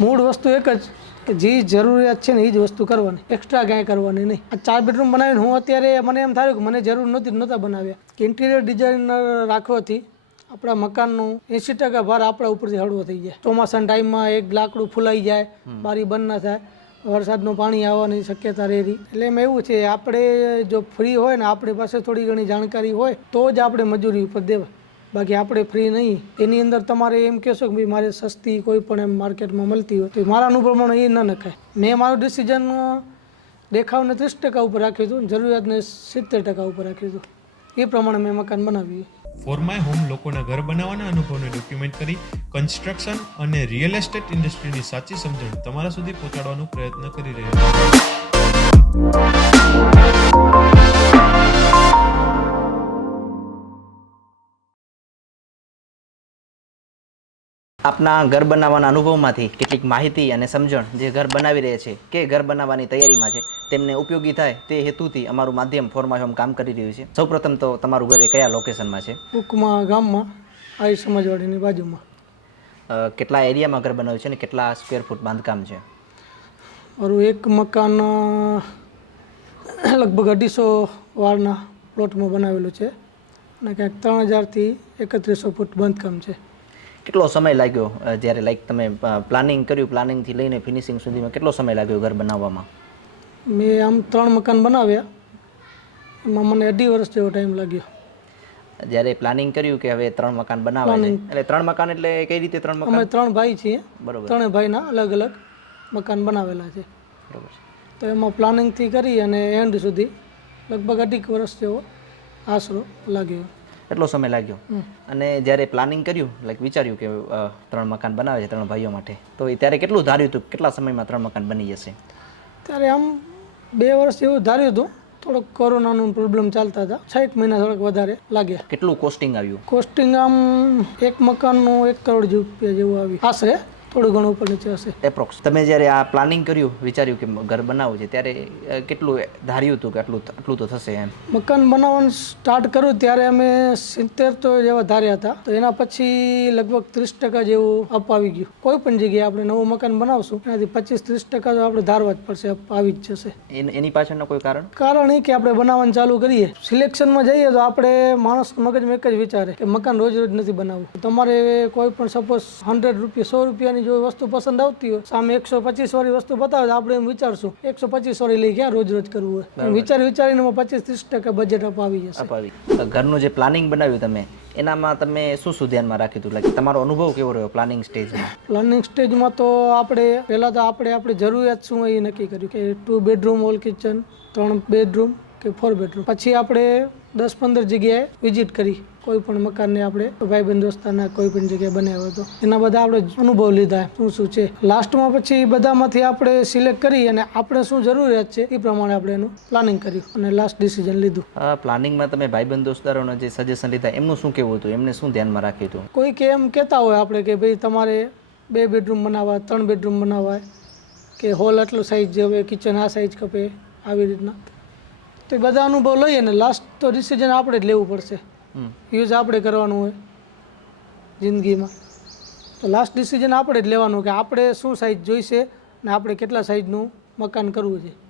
મૂળ વસ્તુ એક જ કે જે જરૂરિયાત છે ને એ જ વસ્તુ કરવાની. એક્સ્ટ્રા કાંઈ કરવાની નહીં. આ ચાર બેડરૂમ બનાવીને હું અત્યારે મને એમ થયું કે મને જરૂર નહોતી નહોતા બનાવ્યા. કે ઇન્ટિરિયર ડિઝાઇનર રાખવાથી આપણા મકાનનું એંસી ટકા ભાર આપણા ઉપરથી હળવો થઈ જાય. ચોમાસાના ટાઈમમાં એક લાકડું ફૂલાઈ જાય બારી બંધ ના થાય વરસાદનું પાણી આવવાની શક્યતા રહેલી. એટલે એમ એવું છે આપણે જો ફ્રી હોય ને આપણી પાસે થોડી ઘણી જાણકારી હોય તો જ આપણે મજૂરી ઉપર દેવાય બાકી આપણે ફ્રી નહીં. એની અંદર તમારે એમ કહેશો કે ભાઈ મારે સસ્તી કોઈ પણ એમ માર્કેટમાં મળતી હોય તો મારા અનુભવ પ્રમાણે એ ન નખાય. મેં મારું ડિસિઝન દેખાવને ત્રીસ ટકા ઉપર રાખ્યું હતું જરૂરિયાતને સિત્તેર ટકા ઉપર રાખ્યું હતું. એ પ્રમાણે મેં મકાન બનાવ્યું. ફોર માય હોમ લોકોના ઘર બનાવવાના અનુભવને ડોક્યુમેન્ટ કરી કન્સ્ટ્રક્શન અને રિયલ એસ્ટેટ ઇન્ડસ્ટ્રીની સાચી સમજણ તમારા સુધી પહોંચાડવાનો પ્રયત્ન કરી રહ્યા છે આપના ઘર બનાવવાના અનુભવમાંથી કેટલીક માહિતી અને સમજણ જે ઘર બનાવી રહ્યા છે કે ઘર બનાવવાની તૈયારીમાં છે તેમને ઉપયોગી થાય તે હેતુથી અમારું માધ્યમ ફોર્મા હોમ કામ કરી રહ્યું છે. સૌપ્રથમ તો તમારું ઘર એ કયા લોકેશનમાં છે? ઉકમા ગામમાં આઈ સમાજવાડીની બાજુમાં. કેટલા એરિયામાં ઘર બનાવ્યું છે અને કેટલા સ્ક્વેર ફૂટ બાંધકામ છે? મારું એક મકાન લગભગ અઢીસો વારના પ્લોટમાં બનાવેલું છે અને ક્યાંક ત્રણ હજારથી એકત્રીસો ફૂટ બાંધકામ છે. કેટલો સમય લાગ્યો જ્યારે લાઈક તમે પ્લાનિંગ કર્યું પ્લાનિંગથી લઈને ફિનિશિંગ સુધીમાં કેટલો સમય લાગ્યો ઘર બનાવવામાં? મેં આમ ત્રણ મકાન બનાવ્યા. એમાં મને અઢી વર્ષ જેવો ટાઈમ લાગ્યો. જ્યારે પ્લાનિંગ કર્યું કે હવે ત્રણ મકાન બનાવવા છે? એટલે ત્રણ મકાન એટલે કઈ રીતે ત્રણ મકાન? અમે ત્રણ ભાઈ છીએ. બરોબર. ત્રણે ભાઈના અલગ અલગ મકાન બનાવેલા છે. બરોબર. તો એમાં પ્લાનિંગથી કરી અને એન્ડ સુધી લગભગ અઢીક વર્ષ જેવો આશરો લાગ્યો. એટલો સમય લાગ્યો. અને જ્યારે પ્લાનિંગ કર્યું લાઈક વિચાર્યું કે ત્રણ મકાન બનાવે છે ત્રણ ભાઈઓ માટે તો એ ત્યારે કેટલું ધાર્યું હતું? કેટલા સમયમાં ત્રણ મકાન બની જશે? ત્યારે આમ બે વર્ષ એવું ધાર્યું હતું. થોડોક કોરોનાનું પ્રોબ્લેમ ચાલતા હતા. છ એક મહિના થોડોક વધારે લાગ્યા. કેટલું કોસ્ટિંગ આવ્યું? કોસ્ટિંગ આમ એક મકાનનું એક કરોડ રૂપિયા જેવું આવ્યું. આશરે થોડું ઘણું ઉપર નીચે હશે. એપ્રોક્સ તમે જ્યારે આ પ્લાનિંગ કર્યું વિચાર્યું કે ઘર બનાવવું છે ત્યારે કેટલું ધાર્યું હતું કે આટલું આટલું તો થશે એમ? મકાન બનાવવાનું સ્ટાર્ટ કર્યું ત્યારે અમે સિત્તેર તો જેવા ધાર્યા હતા. તો એના પછી લગભગ ત્રીસ ટકા જેવું અપ આવી ગયું. કોઈ પણ જગ્યાએ આપણે નવું મકાન બનાવશું એનાથી પચીસ ત્રીસ ટકા તો આપણે ધારવા જ પડશે અપ આવી જ જશે. એન- એની પાછળનું કોઈ કારણ? કારણ એ કે આપણે બનાવવાનું ચાલુ કરીએ. સિલેક્શનમાં જઈએ તો આપણે માણસ મગજમાં એક જ વિચારે કે મકાન રોજ રોજ નથી બનાવવું. તમારે કોઈ પણ સપોઝ હંડ્રેડ રૂપિયા સો રૂપિયાની જો વસ્તુ પસંદ આવતી હોય સામે એકસો પચીસ વાળી વસ્તુ બતાવે આપણે એમ વિચારશું એકસો પચીસ વાળી લઈ ગયા રોજ રોજ કરવું હોય? વિચાર વિચારીને એમાં પચીસ ત્રીસ ટકા બજેટ અપાવી જશે. અપાવી. ઘરનું જે પ્લાનિંગ બનાવ્યું તમે એનામાં તમે શું શું ધ્યાનમાં રાખ્યું હતું? લાઈક તમારો અનુભવ કેવો રહ્યો પ્લાનિંગ સ્ટેજમાં પ્લાનિંગ સ્ટેજમાં તો આપણે પહેલાં તો આપણે આપણી જરૂરિયાત શું હોય એ નક્કી કર્યું કે ટુ બેડરૂમ ઓલ કિચન ત્રણ બેડરૂમ કે ફોર બેડરૂમ પછી આપણે દસ પંદર જગ્યાએ વિઝિટ કરી. કોઈ પણ મકાનને આપણે ભાઈબંધ દોસ્તારના કોઈ પણ જગ્યાએ બનાવ્યો હતો એના બધા આપણે અનુભવ લીધા. શું શું છે? લાસ્ટમાં પછી બધામાંથી આપણે સિલેક્ટ કરી અને આપણે શું જરૂરિયાત છે એ પ્રમાણે આપણે એનું પ્લાનિંગ કર્યું અને લાસ્ટ ડિસિઝન લીધું. પ્લાનિંગમાં તમે ભાઈબંધ દોસ્તારોના જે સજેશન લીધા એમનું શું કેવું હતું? એમને શું ધ્યાનમાં રાખ્યું હતું? કોઈ કે એમ કહેતા હોય આપણે કે ભાઈ તમારે બે બેડરૂમ બનાવવા ત્રણ બેડરૂમ બનાવવા કે હોલ આટલું સાઈઝ હવે કિચન આ સાઈઝ ખપે આવી રીતના. તો એ બધા અનુભવ લઈએ ને લાસ્ટ તો ડિસિઝન આપણે જ લેવું પડશે. યુઝ આપણે કરવાનું હોય જિંદગીમાં. તો લાસ્ટ ડિસિઝન આપણે જ લેવાનું કે આપણે શું સાઈઝ જોઈશે ને આપણે કેટલા સાઈઝનું મકાન કરવું છે.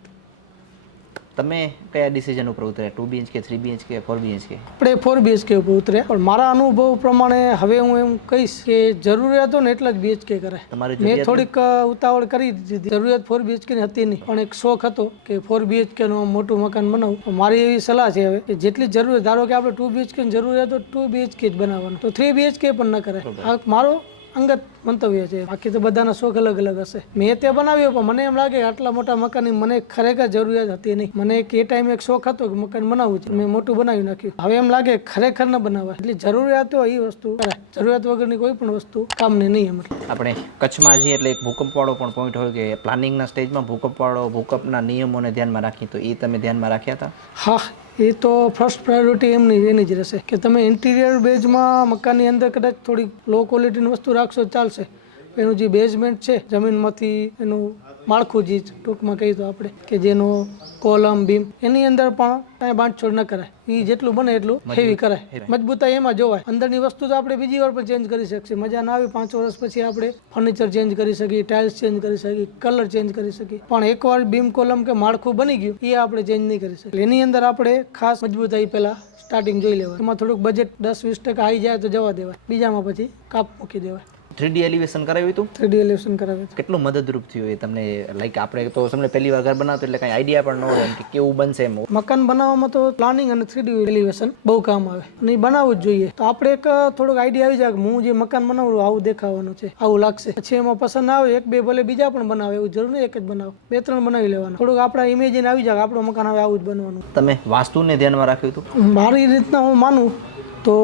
તમે કયા ડિસિઝન ઉપર ઉતર્યા ટુ બીએચ કે three BH K four BHK આપણે ફોર બીએચકે ઉપર ઉતર્યા પણ મારા અનુભવ પ્રમાણે હવે હું એમ કહીશ કે જરૂરિયાત ને એટલે જ બીએચકે કરે મેં થોડીક ઉતાવળ કરી દીધી જરૂરિયાત ફોર બીએચકે ની હતી નહીં પણ એક શોખ હતો કે ફોર બીએચકે નું મોટું મકાન બનાવું મારી એવી સલાહ છે હવે કે જેટલી જરૂરિયાત ધારો કે આપણે ટુ બીએચકે ની જરૂરિયાત તો ટુ બીએચકે જ બનાવવાનું તો થ્રી બીએચકે પણ ન કરે મારો અંગત મંતવ્ય છે. બાકી તો બધાના શોખ અલગ અલગ હશે. મેં તે બનાવ્યો પણ મને એમ લાગે આટલા મોટા મકાનની મને ખરેખર જરૂરિયાત હતી નહીં. મને એક એ ટાઈમે એક શોખ હતો કે મકાન બનાવવું છે. મેં મોટું બનાવી નાખ્યું. હવે એમ લાગે ખરેખર ન બનાવાય. એટલી જરૂરિયાત હોય એ વસ્તુ. જરૂરિયાત વગરની કોઈ પણ વસ્તુ કામની નહીં એમ. આપણે કચ્છમાં જઈએ એટલે એક ભૂકંપવાળો પણ પોઈન્ટ હોય કે પ્લાનિંગના સ્ટેજમાં ભૂકંપવાળો ભૂકંપના નિયમોને ધ્યાનમાં રાખી તો એ તમે ધ્યાનમાં રાખ્યા હતા? હા. એ તો ફર્સ્ટ પ્રાયોરિટી એમની, એની જ રહેશે. કે તમે ઇન્ટિરિયર બેઝમાં મકાનની અંદર કદાચ થોડી લો ક્વોલિટીની વસ્તુ રાખશો ચાલશે. એનું જે બેઝમેન્ટ છે, જમીનમાંથી એનું માળખું જે ટૂંકમાં કહી તો આપણે કે જેનો કોલમ બીમ એની અંદર પણ કાંઈ બાંધછોડ ન કરાય. એ જેટલું બને એટલું હેવી કરાય. મજબૂતાઈ એમાં જોવાય. અંદરની વસ્તુ તો આપણે બીજી વાર પણ ચેન્જ કરી શકીએ મજા ના આવી પાંચ વર્ષ પછી આપણે ફર્નિચર ચેન્જ કરી શકીએ ટાઇલ્સ ચેન્જ કરી શકીએ કલર ચેન્જ કરી શકીએ. પણ એકવાર બીમ કોલમ કે માળખું બની ગયું એ આપણે ચેન્જ નહીં કરી શકીએ. એની અંદર આપણે ખાસ મજબૂતાઈ પહેલા સ્ટાર્ટિંગ જોઈ લેવાય. એમાં થોડુંક બજેટ દસ વીસ ટકા આવી જાય તો જવા દેવાય. બીજામાં પછી કાપ મૂકી દેવાય. થ્રીડી એલિવેશન કરાવ્યું હતું? થ્રીડી એલિવેશન કરાવે કેટલું મદદરૂપ થયું એ તમને? લાઈક આપણે તો તમને પહેલી વાર ઘર બનાવતો એટલે કંઈ આઈડિયા પણ ન હોય કે કેવું બનશે એમ. મકાન બનાવવામાં તો પ્લાનિંગ અને થ્રીડી એલિવેશન બહુ કામ આવે. અને એ બનાવવું જ જોઈએ. તો આપણે એક થોડોક આઈડિયા આવી જાય કે હું જે મકાન બનાવું આવું દેખાવાનું છે આવું લાગશે. પછી એમાં પસંદ આવે એક બે ભલે બીજા પણ બનાવે એવું જરૂર નહીં એક જ બનાવો. બે ત્રણ બનાવી લેવાનું. થોડુંક આપણા ઇમેજિન આવી જાય આપણું મકાન આવે આવું જ બનવાનું. તમે વાસ્તુને ધ્યાનમાં રાખ્યું હતું? મારી રીતના હું માનું તો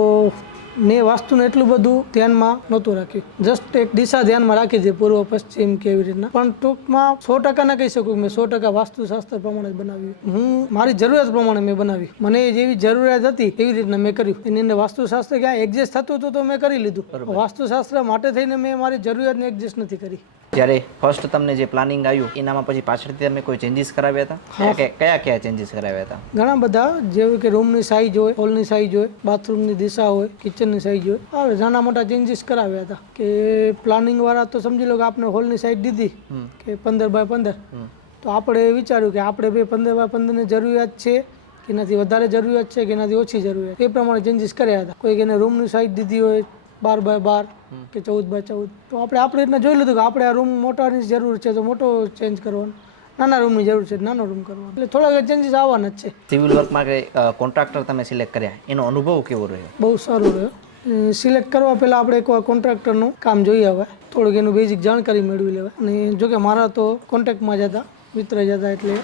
મેં વાસ્તુને એટલું બધું ધ્યાનમાં નહોતું રાખ્યું. જસ્ટ એક દિશા ધ્યાનમાં રાખી છે પૂર્વ પશ્ચિમ કે એવી રીતના. પણ ટૂંકમાં સો ટકા ના કહી શકું મેં સો ટકા વાસ્તુશાસ્ત્ર પ્રમાણે જ બનાવ્યું. હું મારી જરૂરિયાત પ્રમાણે મેં બનાવી. મને જેવી જરૂરિયાત હતી એવી રીતના મેં કર્યું. એની અંદર વાસ્તુશાસ્ત્ર ક્યાં એડજસ્ટ થતું હતું તો મેં કરી લીધું. વાસ્તુશાસ્ત્ર માટે થઈને મેં મારી જરૂરિયાતને એડજસ્ટ નથી કરી. જ્યારે ફર્સ્ટ તમને જે પ્લાનિંગ આવ્યું એનામાં પછી પાછળથી તમે કોઈ ચેન્જીસ કરાવ્યા હતા? કયા કયા- કયા ચેન્જીસ કરાવ્યા હતા? ઘણા બધા જેવું કે રૂમની સાઈઝ હોય હોલની સાઈઝ હોય બાથરૂમની દિશા હોય કિચનની સાઈઝ હોય આવે નાના મોટા ચેન્જીસ કરાવ્યા હતા. કે પ્લાનિંગ વાળા તો સમજી લો કે આપણે હોલની સાઈઝ દીધી કે પંદર બાય પંદર. તો આપણે વિચાર્યું કે આપણે બે પંદર બાય પંદરની જરૂરિયાત છે કે એનાથી વધારે જરૂરિયાત છે કે એનાથી ઓછી જરૂરિયાત એ પ્રમાણે ચેન્જીસ કર્યા હતા. કોઈક એને રૂમની સાઈઝ દીધી હોય બાર બાય બાર કે ચૌદ બાય ચૌદ. તો આપણે આપણે રીતના જોઈ લીધું કે આપણે આ રૂમ મોટાની જરૂર છે તો મોટો ચેન્જ કરવાનો. નાના રૂમની જરૂર છે નાનો રૂમ કરવાનો. એટલે થોડાક ચેન્જીસ આવવાના જ છે. સિવિલ વર્કમાં કે કોન્ટ્રાક્ટર તમે સિલેક્ટ કર્યા એનો અનુભવ કેવો રહ્યો? બહુ સારો રહ્યો. સિલેક્ટ કરવા પહેલાં આપણે એકવાર કોન્ટ્રાક્ટરનું કામ જોઈ આવે થોડુંક એનું બેઝિક જાણકારી મેળવી લેવાય. અને જોકે મારા તો કોન્ટેક્ટમાં જ હતા મિત્ર જ હતા એટલે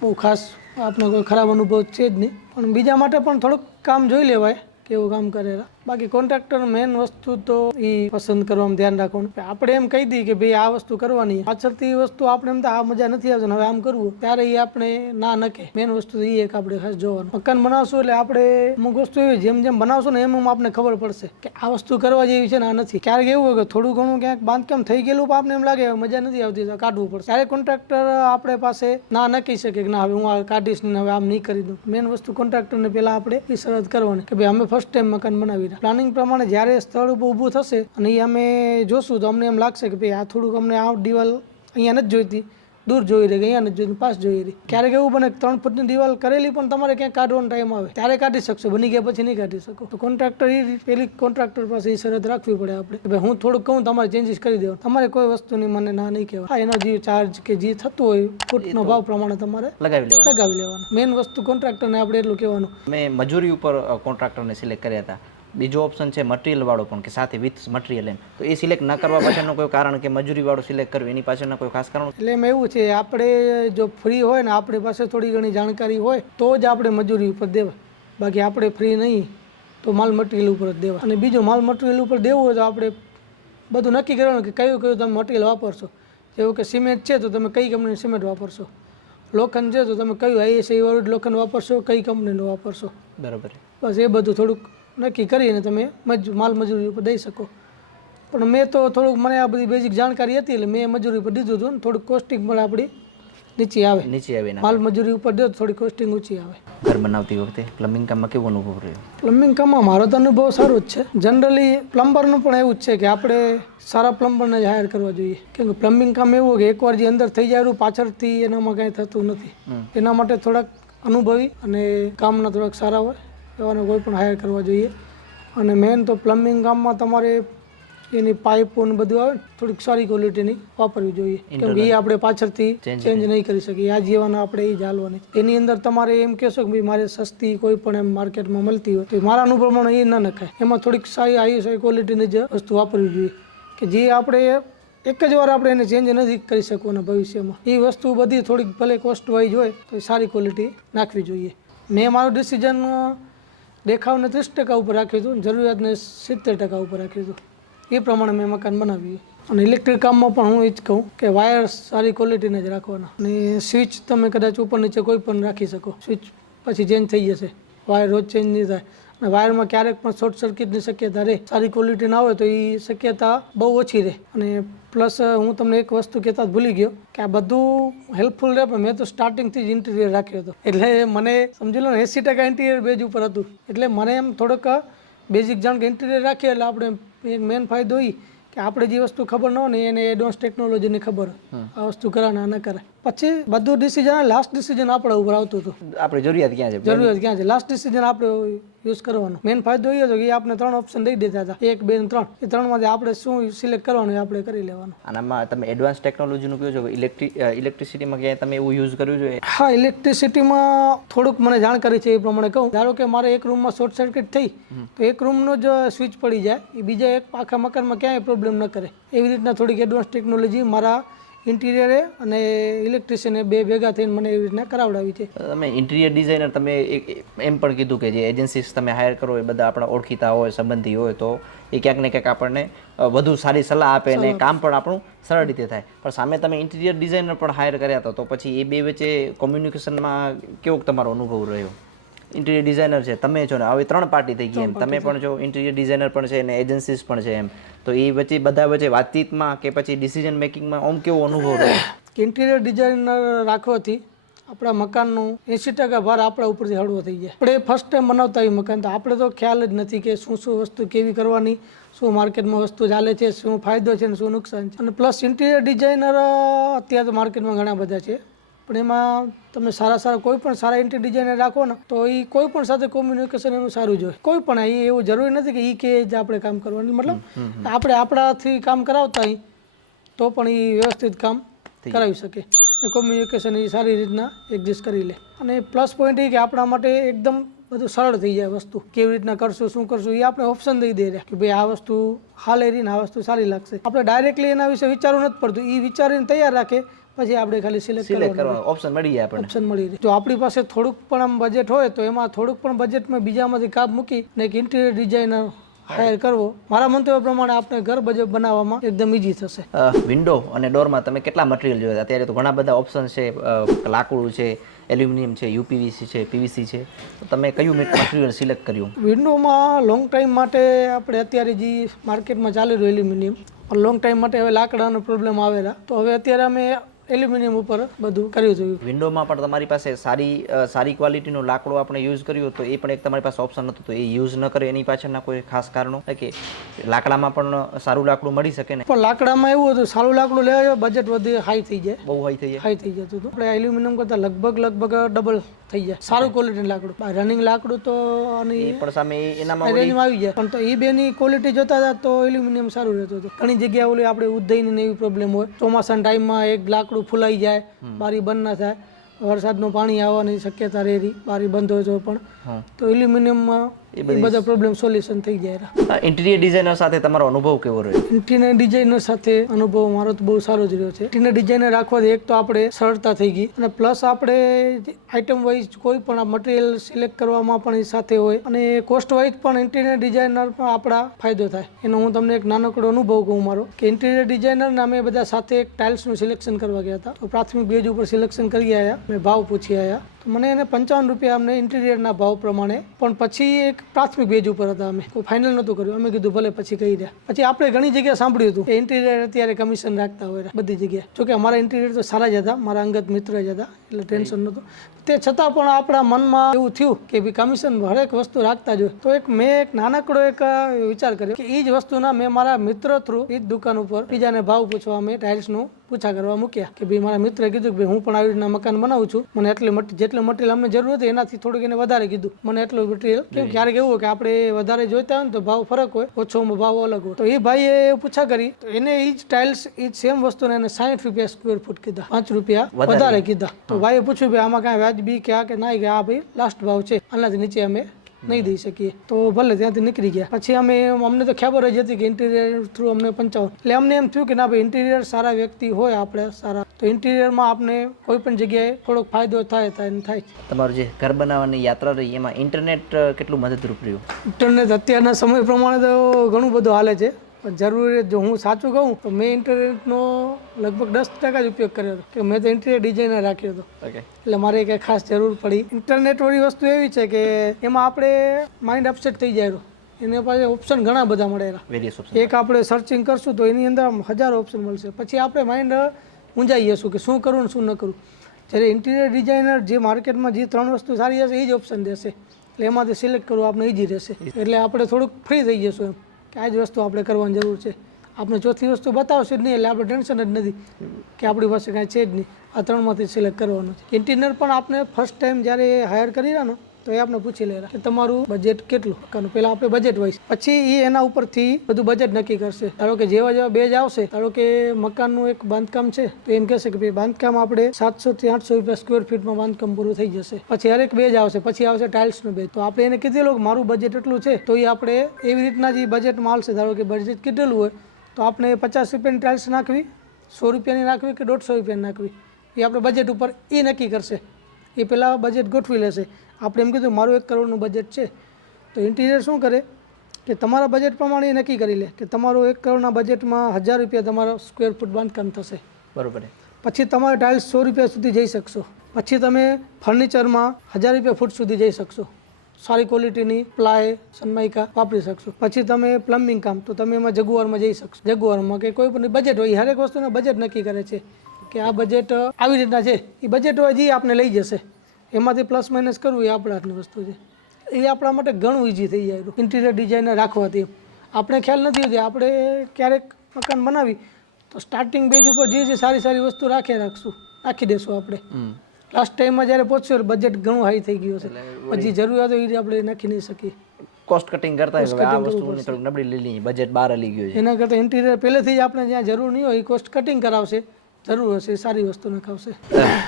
બહુ ખાસ આપનો કોઈ ખરાબ અનુભવ છે જ નહીં. પણ બીજા માટે પણ થોડુંક કામ જોઈ લેવાય કેવું કામ કરેલા બાકી કોન્ટ્રાક્ટર મેઇન વસ્તુ તો એ પસંદ કરવામાં ધ્યાન રાખવાનું. આપણે એમ કહી દઈએ કે ભાઈ આ વસ્તુ કરવાની. પાછળથી વસ્તુ આપણે એમ તો આ મજા નથી આવતી હવે આમ કરવું. ત્યારે એ આપણે ના નકે. મેઇન વસ્તુ એ એક આપણે ખાસ જોવાનું. મકાન બનાવશું એટલે આપણે અમુક વસ્તુ એવી જેમ જેમ બનાવશું ને એમ એમ આપણને ખબર પડશે કે આ વસ્તુ કરવા જેવી છે ને આ નથી. ક્યારેક એવું હોય કે થોડું ઘણું ક્યાંક બાંધકામ થઈ ગયેલું પણ આપણને એમ લાગે મજા નથી આવતી કાઢવું પડશે. ત્યારે કોન્ટ્રાક્ટર આપણે પાસે ના નકી શકે કે ના હવે હું આ કાઢીશ ને હવે આમ નહીં કરી દઉં. મેઇન વસ્તુ કોન્ટ્રાક્ટરને પહેલાં આપણે એ શરત કરવાની કે ભાઈ અમે ફર્સ્ટ ટાઈમ મકાન બનાવી પ્લાનિંગ પ્રમાણે જ્યારે સ્થળ ઉપર ઊભું થશે અને એ અમે જોશું તો અમને એમ લાગશે કે ભાઈ આ થોડુંક અમને આ દિવાલ અહીંયા નથી જોઈતી દૂર જોઈ રહી અહીંયા નથી જોઈતી પાસ જોઈ રહી. ક્યારેક એવું બને ત્રણ ફૂટની દિવાલ કરેલી પણ તમારે ક્યાંક કાઢવાનો ટાઈમ આવે. ત્યારે કાઢી શકશો બની ગયા પછી નહીં કાઢી શકો. તો કોન્ટ્રાક્ટર એ પેલી કોન્ટ્રાક્ટર પાસે એ શરત રાખવી પડે આપણે. કે ભાઈ હું થોડુંક કહું તમારે ચેન્જીસ કરી દેવાનું તમારે કોઈ વસ્તુની મને ના નહીં કહેવાય હા એનો જે ચાર્જ કે જે થતું હોય ફૂટનો ભાવ પ્રમાણે તમારે લગાવી લેવા લગાવી લેવાનું. મેઇન વસ્તુ કોન્ટ્રાક્ટરને આપણે એટલું કહેવાનું. મેં મજૂરી ઉપર કોન્ટ્રાક્ટરને સિલેક્ટ કર્યા હતા. બીજો ઓપ્શન છે મટીરિયલ વાળો પણ કે સાથે વિથ મટીરિયલ એમ. તો એ સિલેક્ટ ન કરવા પાછળનું કોઈ કારણ કે મજૂરી વાળું સિલેક્ટ કરવું એની પાછળના કોઈ ખાસ કારણ? એટલે એમાં એવું છે આપણે જો ફ્રી હોય ને આપણી પાસે થોડી ઘણી જાણકારી હોય તો જ આપણે મજૂરી ઉપર દેવા. બાકી આપણે ફ્રી નહીં તો માલ મટીરિયલ ઉપર જ દેવા. અને બીજું માલ મટીરિયલ ઉપર દેવું હોય તો આપણે બધું નક્કી કરવાનું કે કયું કયું તમે મટીરિયલ વાપરશો. જેવું કે સિમેન્ટ છે તો તમે કઈ કંપનીનું સિમેન્ટ વાપરશો. લોખંડ છે તો તમે કયું આઈએસઆઈ વાળું લોખંડ વાપરશો કઈ કંપનીનું વાપરશો. બરાબર. બસ એ બધું થોડુંક નક્કી કરીને તમે મજ માલ મજૂરી ઉપર દઈ શકો. પણ મેં તો થોડુંક મને આ બધી બેઝિક જાણકારી હતી એટલે મેં મજૂરી ઉપર દીધું હતું ને થોડુંક કોસ્ટિંગ પણ આપણી નીચે આવે. નીચે આવીને માલ મજૂરી ઉપર દો તો થોડી કોસ્ટિંગ ઊંચી આવે. ઘર બનાવતી વખતે પ્લમ્બિંગ કામમાં કેવો અનુભવ રહ્યો? પ્લમ્બિંગ કામમાં મારો તો અનુભવ સારો જ છે. જનરલી પ્લમ્બરનું પણ એવું જ છે કે આપણે સારા પ્લમ્બરને જ હાયર કરવા જોઈએ. કેમ કે પ્લમ્બિંગ કામ એવું કે એકવાર જે અંદર થઈ જાય પાછળથી એનામાં કાંઈ થતું નથી. એના માટે થોડાક અનુભવી અને કામના થોડાક સારા હોય. એવાને કોઈ પણ હાયર કરવા જોઈએ. અને મેન તો પ્લમ્બિંગ કામમાં તમારે એની પાઇપો ને બધું આવે થોડીક સારી ક્વોલિટીની વાપરવી જોઈએ. કેમ કે એ આપણે પાછળથી ચેન્જ નહીં. કરી શકીએ. આ જીવાના આપણે એ જ હાલવાની. એની અંદર તમારે એમ કહેશો કે ભાઈ મારે સસ્તી કોઈ પણ એમ માર્કેટમાં મળતી હોય તો મારા અનુભવ એ ન નખાય. એમાં થોડીક સારી હાઈ સારી ક્વોલિટીની જ વસ્તુ વાપરવી જોઈએ. કે જે આપણે એક જ વાર આપણે એને ચેન્જ નથી કરી શકવાના ભવિષ્યમાં. એ વસ્તુ બધી થોડીક ભલે કોસ્ટ વાઇઝ હોય તો સારી ક્વોલિટી નાખવી જોઈએ. મેં મારું ડિસિઝન દેખાવને ત્રીસ ટકા ઉપર રાખ્યું હતું જરૂરિયાતને સિત્તેર ટકા ઉપર રાખ્યું હતું. એ પ્રમાણે મેં મકાન બનાવ્યું. અને ઇલેક્ટ્રિક કામમાં પણ હું એ જ કહું કે વાયર સારી ક્વોલિટીના જ રાખવાના. અને સ્વિચ તમે કદાચ ઉપર નીચે કોઈ પણ રાખી શકો. સ્વિચ પછી ચેન્જ થઈ જશે. વાયર રોજ ચેન્જ નહીં થાય. અને વાયરમાં ક્યારેક પણ શોર્ટ સર્કિટની શક્યતા રહે. સારી ક્વોલિટી ના હોય તો એ શક્યતા બહુ ઓછી રહે. અને પ્લસ હું તમને એક વસ્તુ કહેતા ભૂલી ગયો કે આ બધું હેલ્પફુલ રહે પણ મેં તો સ્ટાર્ટિંગથી જ ઇન્ટિરિયર રાખ્યો હતો. એટલે મને સમજી લો ને એંસી ટકા ઇન્ટિરિયર બેજ ઉપર હતું. એટલે મને એમ થોડોક બેઝિક જાણ કે ઇન્ટિરિયર રાખીએ એટલે આપણે એક મેન ફાયદો એ કે આપણે જે વસ્તુ ખબર ન હોય ને એને એડવાન્સ ટેકનોલોજીની ખબર આ વસ્તુ કરા ના ન કરે પછી બધું ડિસિઝન લાસ્ટ ડિસિઝન આપણે ઉપર આવતું હતું. આપણે જરૂરિયાત ક્યાં છે? જરૂરિયાત ક્યાં છે? લાસ્ટ ડિસિઝન આપણે યુઝ કરવાનો. મેન ફાયદો એ હતો કે એ આપણે ત્રણ ઓપ્શન દઈ દેતા હતા. એક બે ત્રણ. એ ત્રણમાંથી આપણે શું સિલેક્ટ કરવાનું એ આપણે કરી લેવાનું. આનામાં તમે એડવાન્સ ટેકનોલોજીનું કહો છો ઇલેક્ટ્રિક ઇલેક્ટ્રિસિટીમાં ક્યાંય તમે એવું યુઝ કર્યું છે? હા ઇલેક્ટ્રિસિટીમાં થોડુંક મને જાણકારી છે એ પ્રમાણે કહું. ધારો કે મારે એક રૂમમાં શોર્ટ સર્કિટ થઈ તો એક રૂમનો જ સ્વિચ પડી જાય. એ બીજા એક આખા મકાનમાં ક્યાંય પ્રોબ્લેમ ન કરે. એવી રીતના થોડીક એડવાન્સ ટેકનોલોજી મારા ઇન્ટિરિયરે અને ઇલેક્ટ્રિશિયને બે ભેગા થઈને મને એવી રીતના કરાવડાવી છે. તમે ઇન્ટિરિયર ડિઝાઇનર તમે એમ પણ કીધું કે જે એજન્સીસ તમે હાયર કરો એ બધા આપણા ઓળખીતા હોય સંબંધી હોય તો એ ક્યાંક ને ક્યાંક આપણને વધુ સારી સલાહ આપે અને કામ પણ આપણું સરળ રીતે થાય. પણ સામે તમે ઇન્ટિરિયર ડિઝાઇનર પણ હાયર કર્યા હતા તો પછી એ બે વચ્ચે કોમ્યુનિકેશનમાં કેવો તમારો અનુભવ રહ્યો? ઇન્ટિરિયર ડિઝાઇનર છે તમે છો ને હવે ત્રણ પાર્ટી થઈ ગઈ એમ. તમે પણ છો ઇન્ટિરિયર ડિઝાઇનર પણ છે અને એજન્સીસ પણ છે એમ. તો એ વચ્ચે બધા વચ્ચે વાતચીતમાં કે પછી ડિસિઝન મેકિંગમાં આમ કેવો અનુભવ રહ્યો? ઇન્ટિરિયર ડિઝાઇનર રાખવાથી આપણા મકાનનું એંસી ટકા ભાર આપણા ઉપરથી હળવો થઈ જાય. આપણે ફર્સ્ટ ટાઈમ બનાવતા હોય મકાન તો આપણે તો ખ્યાલ જ નથી કે શું શું વસ્તુ કેવી કરવાની શું માર્કેટમાં વસ્તુ ચાલે છે શું ફાયદો છે ને શું નુકસાન છે. અને પ્લસ ઇન્ટિરિયર ડિઝાઇનર અત્યારે તો માર્કેટમાં ઘણા બધા છે. પણ એમાં તમે સારા સારા કોઈ પણ સારા ઇન્ટર ડિઝાઇનર રાખો ને તો એ કોઈ પણ સાથે કોમ્યુનિકેશન એનું સારું જોઈએ કોઈ પણ એ એવું જરૂરી નથી કે એ કે જ આપણે કામ કરવાનું. મતલબ આપણે આપણાથી કામ કરાવતા તો પણ એ વ્યવસ્થિત કામ કરાવી શકે. એ કોમ્યુનિકેશન એ સારી રીતના એડજસ્ટ કરી લે. અને પ્લસ પોઈન્ટ એ કે આપણા માટે એકદમ બધું સરળ થઈ જાય વસ્તુ. કેવી રીતના કરશું શું કરશું એ આપણે ઓપ્શન દઈ દે રહ્યા. કે ભાઈ આ વસ્તુ હાલે રહીને આ વસ્તુ સારી લાગશે. આપણે ડાયરેક્ટલી એના વિશે વિચારવું નથી પડતું. એ વિચારીને તૈયાર રાખે પછી આપણે ખાલી સિલેક્ટ સિલેક્ટ કરવાનું ઓપ્શન મળી જાય આપણને. ઓપ્શન મળી જાય જો આપણી પાસે થોડુંક પણ આમ બજેટ હોય તો એમાં થોડુંક પણ બજેટમાં બીજામાંથી કાપ મૂકી ને એક ઇન્ટિરિયર ડિઝાઇનર હાયર કરવો. મારા મંતવ્ય પ્રમાણે આપણે ઘર બજેટ બનાવવામાં એકદમ ઈઝી થશે. વિન્ડો અને ડોરમાં તમે કેટલા મટીરિયલ જોયા અત્યારે તો ઘણા બધા ઓપ્શન છે. લાકડું છે એલ્યુમિનિયમ છે યુપીવીસી છે પીવીસી છે. તો તમે કયું મટીરિયલ સિલેક્ટ કર્યું? વિન્ડોમાં લોંગ ટાઈમ માટે આપણે અત્યારે જે માર્કેટમાં ચાલી રહ્યું એલ્યુમિનિયમ લોંગ ટાઈમ માટે હવે લાકડાનો પ્રોબ્લેમ આવેલા. તો હવે અત્યારે અમે એલ્યુમિનિયમ ઉપર બધું કર્યું હતું. વિન્ડોમાં પણ તમારી પાસે સારી સારી ક્વોલિટીનો લાકડું આપણે યુઝ કર્યું તો એ પણ એક તમારી પાસે ઓપ્શન હતું તો એ યુઝ ન કરે એની પાછળના કોઈ ખાસ કારણો? કે લાકડામાં પણ સારું લાકડું મળી શકે ને? પણ લાકડામાં એવું હતું સારું લાકડું લેવા બજેટ વધી હાઈ થઈ જાય. બહુ હાઈ થઈ જાય. હાઈ થઈ જતું હતું. આપણે એલ્યુમિનિયમ કરતાં લગભગ લગભગ ડબલ થઈ જાય. સારું ક્વોલિટીનું લાકડું. રનિંગ લાકડું તો અને પણ સામે એનામાં રેન્જમાં આવી જાય. પણ તો એ બેની ક્વોલિટી જોતા હતા તો એલ્યુમિનિયમ સારું રહેતું હતું. ઘણી જગ્યાએ ઓલી આપણે ઉદયની ને એવી પ્રોબ્લેમ હોય. ચોમાસાના ટાઈમમાં એક લાકડું ફૂલાઈ જાય બારી બંધ ના થાય. વરસાદનું પાણી આવવાની શક્યતા રહેતી બારી બંધ હોય તો પણ. તો એલ્યુમિનિયમમાં એ બધા પ્રોબ્લેમ સોલ્યુશન થઈ જાય ઇન્ટિરિયર ડિઝાઇનર સાથે તમારો અનુભવ કેવો રહ્યો? ઇન્ટિરિયર ડિઝાઇનર સાથે અનુભવ મારો તો બહુ સારો જ રહ્યો છે. ઇન્ટિરિયર ડિઝાઇનર રાખવાથી એક તો આપણે સરળતા થઈ ગઈ અને પ્લસ આપણે આઇટમ વાઇઝ કોઈ પણ મટીરિયલ સિલેક્ટ કરવામાં પણ એ સાથે હોય અને કોસ્ટ વાઇઝ પણ ઇન્ટિરિયર ડિઝાઇનર પણ આપણા ફાયદો થાય. એનો હું તમને એક નાનકડો અનુભવ કહું મારો કે ઇન્ટિરિયર ડિઝાઇનરના અમે બધા સાથે એક ટાઇલ્સનું સિલેક્શન કરવા ગયા હતા. તો પ્રાથમિક બેજ ઉપર સિલેક્શન કરી આવ્યા મેં ભાવ પૂછી આવ્યા મને એને પંચાવન રૂપિયા અમને ઇન્ટિરિયરના ભાવ પ્રમાણે, પણ પછી એક પ્રાથમિક ભેજ ઉપર હતા અમે. કોઈ ફાઇનલ નહોતું કર્યું. અમે કીધું, ભલે પછી કહી રહ્યા પછી આપણે ઘણી જગ્યાએ સાંભળ્યું હતું કે ઇન્ટિરિયર અત્યારે કમિશન રાખતા હોય બધી જગ્યાએ. જોકે અમારા ઇન્ટિરિયર તો સારા જ હતા. મારા અંગત મિત્ર જ હતા, એટલે ટેન્શન નહોતું. તે છતાં પણ આપણા મનમાં એવું થયું કે ભાઈ કમિશન હરેક વસ્તુ રાખતા જ હોય. તો એક મેં એક નાનકડો એક વિચાર કર્યો કે એ જ વસ્તુના મેં મારા મિત્ર થ્રુ એ જ દુકાન ઉપર બીજાને ભાવ પૂછવા મેં ટાઇલ્સનું પૂછા કરવા મૂક્યા કે ભાઈ મારા મિત્રે કીધું કે ભાઈ હું પણ આવી રીતના મકાન બનાવું છું. મને એટલી મટી જેટલું મટીરિયલ અમને જરૂર હતી એનાથી થોડુંક એને વધારે કીધું. મને એટલું મટીરિયલ કેમ ક્યારેક એવું કે આપણે વધારે જોઈતા હોય ને તો ભાવ ફરક હોય ઓછોમાં ભાવ અલગ હોય. તો એ ભાઈએ પૂછા કરી તો એને એ જ ટાઇલ્સ એ જ સેમ વસ્તુને એને સાઠ રૂપિયા સ્ક્વેર ફૂટ કીધા પાંચ રૂપિયા વધારે. કીધા. તો ભાઈએ પૂછ્યું ભાઈ આમાં કાંઈ વ્યાજબી કે આ કે ના કે આ ભાઈ લાસ્ટ ભાવ છે. આનાથી નીચે અમે નહીં દઈ શકીએ. તો ભલે ત્યાંથી નીકળી ગયા. પછી અમે અમને તો ખબર જ હતી કે ઇન્ટિરિયર થ્રુ અમને પંચાવન. એટલે અમને એમ થયું કે ના ભાઈ ઇન્ટિરિયર સારા વ્યક્તિ હોય આપણે સારા. તો ઇન્ટિરિયરમાં આપને કોઈ પણ જગ્યાએ થોડોક ફાયદો થાય થાય થાય. તમારું જે ઘર બનાવવાની યાત્રા રહી એમાં ઇન્ટરનેટ કેટલું મદદરૂપ રહ્યું? ઇન્ટરનેટ અત્યારના સમય પ્રમાણે તો ઘણું બધું હાલે છે. પણ જરૂરી જો હું સાચું કહું તો મેં ઇન્ટરનેટનો લગભગ દસ ટકા જ ઉપયોગ કર્યો હતો. કે મેં તો ઇન્ટિરિયર ડિઝાઇનર રાખ્યો હતો. એટલે મારે કંઈ ખાસ જરૂર પડી. ઇન્ટરનેટવાળી વસ્તુ એવી છે કે એમાં આપણે માઇન્ડ અપસેટ થઈ જાય એને. પાસે ઓપ્શન ઘણા બધા મળેલા. એક આપણે સર્ચિંગ કરશું તો એની અંદર આમ હજારો ઓપ્શન મળશે. પછી આપણે માઇન્ડ ઊંઝાઈ જશું કે શું કરવું ને શું ન કરવું જ્યારે ઇન્ટિરિયર ડિઝાઇનર જે માર્કેટમાં જે ત્રણ વસ્તુ સારી હશે એ જ ઓપ્શન દેશે. એટલે એમાંથી સિલેક્ટ કરવું આપણે ઇઝી રહેશે. એટલે આપણે થોડુંક ફ્રી થઈ જશું એમ. કે આ જ વસ્તુ આપણે કરવાની જરૂર છે. આપણે ચોથી વસ્તુ બતાવશે જ નહીં, એટલે આપણે ટેન્શન જ નથી કે આપણી પાસે કાંઈ છે જ નહીં. આ ત્રણમાંથી સિલેક્ટ કરવાનું છે. ઇન્ટિરિયર પણ આપણે ફર્સ્ટ ટાઈમ જ્યારે હાયર કરી રહ્યા ને તો એ આપણે પૂછી લેલા કે તમારું બજેટ કેટલું? કારણ પહેલાં આપણે બજેટ હોય પછી એ એના ઉપરથી બધું બજેટ નક્કી કરશે. ધારો કે જેવા જેવા બેજ આવશે, ધારો કે મકાનનું એક બાંધકામ છે, તો એમ કહેશે કે ભાઈ બાંધકામ આપણે સાતસો થી આઠસો રૂપિયા સ્ક્વેર ફીટમાં બાંધકામ પૂરું થઈ જશે. પછી હરેક બેજ આવશે, પછી આવશે ટાઇલ્સનું બેજ. તો આપણે એને કીધેલું કે મારું બજેટ એટલું છે. તો એ આપણે એવી રીતના જે બજેટમાં આવશે ધારો કે બજેટ કેટલું હોય, તો આપણે પચાસ રૂપિયાની ટાઇલ્સ નાખવી, સો રૂપિયાની નાખવી કે દોઢસો રૂપિયાની નાખવી? એ આપણે બજેટ ઉપર એ નક્કી કરશે. એ પહેલાં બજેટ ગોઠવી લેશે. આપણે એમ કીધું મારું એક કરોડનું બજેટ છે. તો ઇન્ટિરિયર શું કરે? કે તમારા બજેટ પ્રમાણે નક્કી કરી લે કે તમારું એક કરોડના બજેટમાં હજાર રૂપિયા તમારા સ્ક્વેર ફૂટ બાંધકામ થશે. બરોબર પછી તમારે ટાઇલ્સ સો રૂપિયા સુધી જઈ શકશો. પછી તમે ફર્નિચરમાં હજાર રૂપિયા ફૂટ સુધી જઈ શકશો. સારી ક્વોલિટીની પ્લાય સનમાઇકા વાપરી શકશો. પછી તમે પ્લમ્બિંગ કામ તો તમે એમાં જગુઆરમાં જઈ શકશો. જગુઆરમાં કે કોઈ પણ બજેટ હોય હરેક વસ્તુના બજેટ નક્કી કરે છે કે આ બજેટ આવી રીતના છે. એ બજેટ હોય જે આપને લઈ જશે. એમાંથી પ્લસ માઇનસ કરવું એ આપણા હાથની વસ્તુ છે. એ આપણા માટે ઘણું ઇઝી થઈ જાય. ઇન્ટિરિયર ડિઝાઇનર રાખવાથી આપણે ખ્યાલ નથી હોતી આપણે ક્યારેક મકાન બનાવી તો સ્ટાર્ટિંગ બેજ ઉપર જે જે સારી સારી વસ્તુ રાખે રાખશું રાખી દેશું આપણે. લાસ્ટ ટાઈમમાં જ્યારે પહોંચ્યો બજેટ ઘણું હાઈ થઈ ગયું છે પછી જરૂરિયાત હોય એ આપણે નાખી નહીં શકીએ. કોસ્ટ કટિંગ કરતા હવે આ વસ્તુની થોડી નબળી લીલી બજેટ બહાર હલી ગયું છે. એના કરતાં ઇન્ટિરિયર પહેલેથી જ આપણે જ્યાં જરૂર નહીં હોય એ કોસ્ટ કટિંગ કરાવશે. જરૂર હશે સારી વસ્તુ નખાવશે.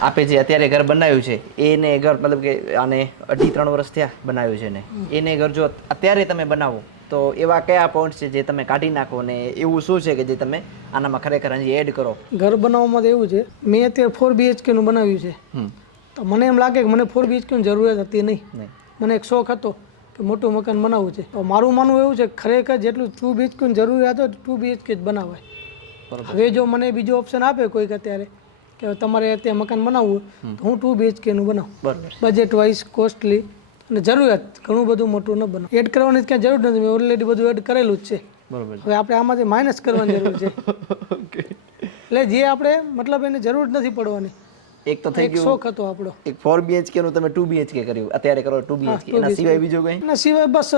આપે જે અત્યારે ઘર બનાવ્યું છે એને ઘર મતલબ કે આને અઢી ત્રણ વર્ષ થયા બનાવ્યું છે ને એને ઘર જો અત્યારે તમે બનાવો તો એવા કયા પોઈન્ટ છે જે તમે કાઢી નાખો ને એવું શું છે કે જે તમે આનામાં ખરેખર હજી એડ કરો? ઘર બનાવવામાં તો એવું છે મેં અત્યારે ફોર બીએચકેનું બનાવ્યું છે. તો મને એમ લાગે કે મને ફોર બીએચકેની જરૂરિયાત હતી નહીં. નહીં. મને એક શોખ હતો કે મોટું મકાન બનાવવું છે. તો મારું માનવું એવું છે ખરેખર જેટલું ટુ બીએચકેની જરૂરિયાત હોય ટુ બીએચકે જ બનાવાય. હવે જો મને બીજો ઓપ્શન આપે કોઈક અત્યારે કે તમારે અત્યારે મકાન બનાવવું તો હું ટુ બીએચકેનું બનાવું. બજેટ વાઇઝ કોસ્ટલી અને જરૂરિયાત ઘણું બધું મોટું ન બનાવું. એડ કરવાની ક્યાં જરૂર નથી મેં ઓલરેડી બધું એડ કરેલું જ છે. હવે આપણે આમાંથી માઇનસ કરવાની જરૂર છે. એટલે જે આપણે મતલબ એને જરૂર નથી પડવાની. એક તો થઈ ગયું શોખ હતો આપણો. એક 4 બીએચકે નું તમે ટુ બીએચકે કર્યું. અત્યારે કરો 2 બીએચકે એના સિવાય બીજો કંઈ? એના સિવાય બસ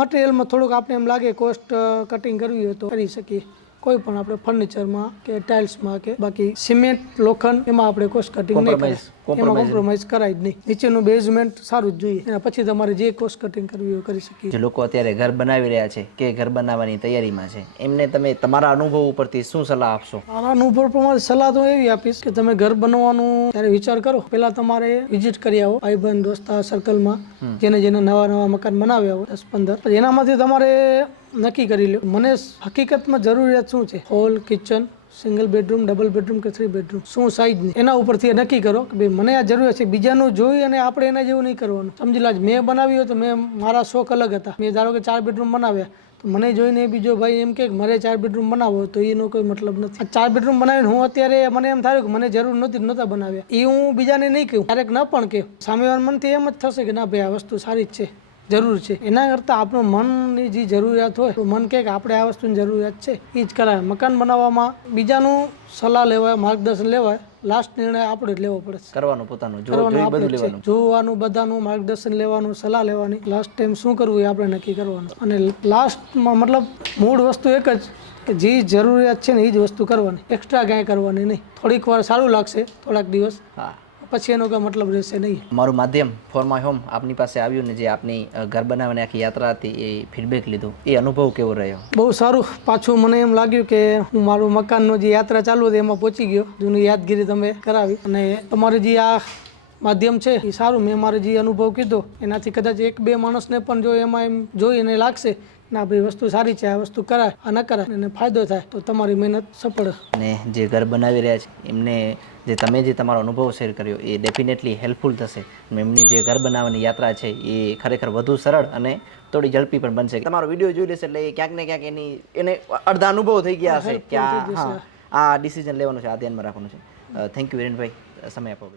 મટીરિયલમાં થોડુંક આપણે એમ લાગે કોસ્ટ કટિંગ કરવી હોય તો કરી શકીએ. કોઈ પણ આપણે ફર્નિચરમાં કે ટાઇલ્સમાં કે બાકી સિમેન્ટ લોખંડ એમાં આપણે કોસ્ટ કટિંગ નહીં કરાય એમાં કોમ્પ્રોમાઇઝ કરાય જ નહીં. નીચેનું બેઝમેન્ટ સારું જ જોઈએ. એના પછી તમારે જે કોસ્ટ કટિંગ કરવી હોય કરી શકીએ. જે લોકો અત્યારે ઘર બનાવી રહ્યા છે કે ઘર બનાવવાની તૈયારીમાં છે એમને તમે તમારા અનુભવ ઉપરથી શું સલાહ આપશો? મારા અનુભવ પ્રમાણે સલાહ તો એવી આપીશ કે તમે ઘર બનાવવાનું ત્યારે વિચાર કરો. પહેલા તમારે વિઝિટ કરી આવો ભાઈબંધ દોસ્તા સર્કલમાં જેને જેને નવા નવા મકાન બનાવ્યા હોય દસ પંદર. એનામાંથી તમારે નક્કી કરી લ્યો. મને હકીકતમાં જરૂરિયાત શું છે? Hall kitchen single bedroom double bedroom કે થ્રી બેડરૂમ શું સાઇઝની એના ઉપરથી નક્કી કરો કે ભાઈ મને આ જરૂરિયાત છે. બીજાનું જોઈ અને આપણે એના જેવું નહીં કરવાનું. સમજી લો મેં બનાવ્યું તો મેં મારા શોખ અલગ હતા. મેં ધારો કે ચાર બેડરૂમ બનાવ્યા, તો મને જોઈને બીજો ભાઈ એમ કે મારે ચાર બેડરૂમ બનાવો તો એનો કોઈ મતલબ નથી. ચાર બેડરૂમ બનાવીને હું અત્યારે મને એમ થયું કે મને જરૂર નહોતી, નહોતા બનાવ્યા. એ હું બીજાને નહીં કહું. ક્યારેક ન પણ કહું. સામેવાળા મનથી એમ જ થશે કે ના ભાઈ આ વસ્તુ સારી જ છે. જરૂર છે. એના કરતાં આપણું મનની જે જરૂરિયાત હોય તો મન કહે કે આપણે આ વસ્તુની જરૂરિયાત છે. એ જ કરાય. મકાન બનાવવામાં બીજાનું સલાહ લેવાય માર્ગદર્શન લેવાય લાસ્ટ નિર્ણય આપણે જ લેવો પડે. કરવાનું પોતાનું કરવાનું આપણે છે. જોવાનું બધાનું માર્ગદર્શન લેવાનું સલાહ લેવાની. લાસ્ટ ટાઈમ શું કરવું એ આપણે નક્કી કરવાનું. અને લાસ્ટમાં મતલબ મૂળ વસ્તુ એક જ કે જે જરૂરિયાત છે ને એ જ વસ્તુ કરવાની. એક્સ્ટ્રા કાંઈ કરવાની નહીં. થોડીક વાર સારું લાગશે થોડાક દિવસ. હા. પછી એનો કોઈ મતલબ રહેશે નહીં. મારું માધ્યમ ફોર માય હોમ આપની પાસે આવ્યું ને જે આપની ઘર બનાવવાની આખી યાત્રા હતી એ ફીડબેક લીધું. એ અનુભવ કેવો રહ્યો? બહુ સારું. પાછું મને એમ લાગ્યું કે હું મારું મકાનનો જે યાત્રા ચાલુ હતી એમાં પહોંચી ગયો. જૂની યાદગીરી તમે કરાવી. અને તમારી જે આ માધ્યમ છે એ સારું. મેં મારે જે અનુભવ કીધો એનાથી કદાચ એક બે માણસને પણ જો એમાં એમ જોઈને લાગશે ના ભાઈ વસ્તુ સારી છે આ વસ્તુ કરાય આ ન કરાય અને ફાયદો થાય તો તમારી મહેનત સફળ અને જે ઘર બનાવી રહ્યા છે એમને જે તમે જે તમારો અનુભવ શેર કર્યો એ ડેફિનેટલી હેલ્પફુલ થશે. એમની જે ઘર બનાવવાની યાત્રા છે એ ખરેખર વધુ સરળ અને થોડી ઝડપી પણ બનશે. તમારો વીડિયો જોઈ લેશે એટલે એ ક્યાંક ને ક્યાંક એની એને અડધા અનુભવ થઈ ગયા હશે. કે આ ડિસિઝન લેવાનું છે આ ધ્યાનમાં રાખવાનું છે. થેન્ક યુ વિરેનભાઈ. સમય આપવા